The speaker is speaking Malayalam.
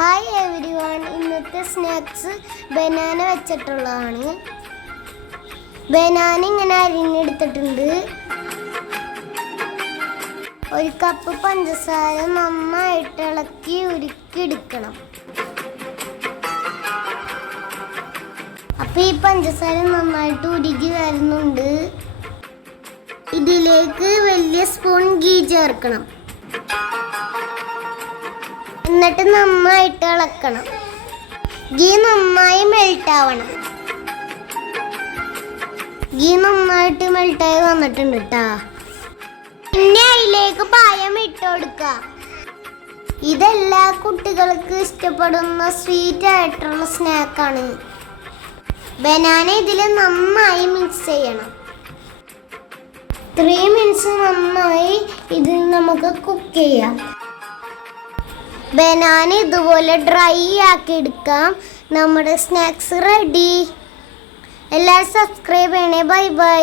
ഹായ് എവരിവൺ, ഇന്നത്തെ സ്നാക്സ് ബനാന വെച്ചിട്ടുള്ളതാണ്. ബനാന ഇങ്ങനെ അരിഞ്ഞെടുത്തിട്ടുണ്ട്. ഒരു കപ്പ് പഞ്ചസാര നന്നായിട്ട് ഇളക്കി ഉരുക്കിയെടുക്കണം. അപ്പോൾ ഈ പഞ്ചസാര നന്നായിട്ട് ഉരുകി വരുന്നുണ്ട്. ഇതിലേക്ക് വലിയ സ്പൂൺ ഗീ ചേർക്കണം. എന്നിട്ട് നന്നായിട്ട് ഇളക്കണം. ഗീ നന്നായി മെൽറ്റ് ആവണം. ഗീ നന്നായിട്ട് മെൽറ്റായി വന്നിട്ടുണ്ട് കേട്ടാ. പിന്നെ അതിലേക്ക് പായം ഇട്ട് കൊടുക്കുക. ഇതെല്ലാ കുട്ടികൾക്ക് ഇഷ്ടപ്പെടുന്ന സ്വീറ്റ് ആയിട്ടുള്ള സ്നാക്കാണ്. ബനാന ഇതിൽ നന്നായി മിക്സ് ചെയ്യണം. 3 മിനിറ്റ്സ് നന്നായി ഇതിൽ നമുക്ക് കുക്ക് ചെയ്യാം. ബനാന ഇതുപോലെ ഡ്രൈ ആക്കി എടുക്കാം. നമ്മുടെ സ്നാക്സ് റെഡി. എല്ലാവരും സബ്സ്ക്രൈബ് ചെയ്യണേ. Bye bye.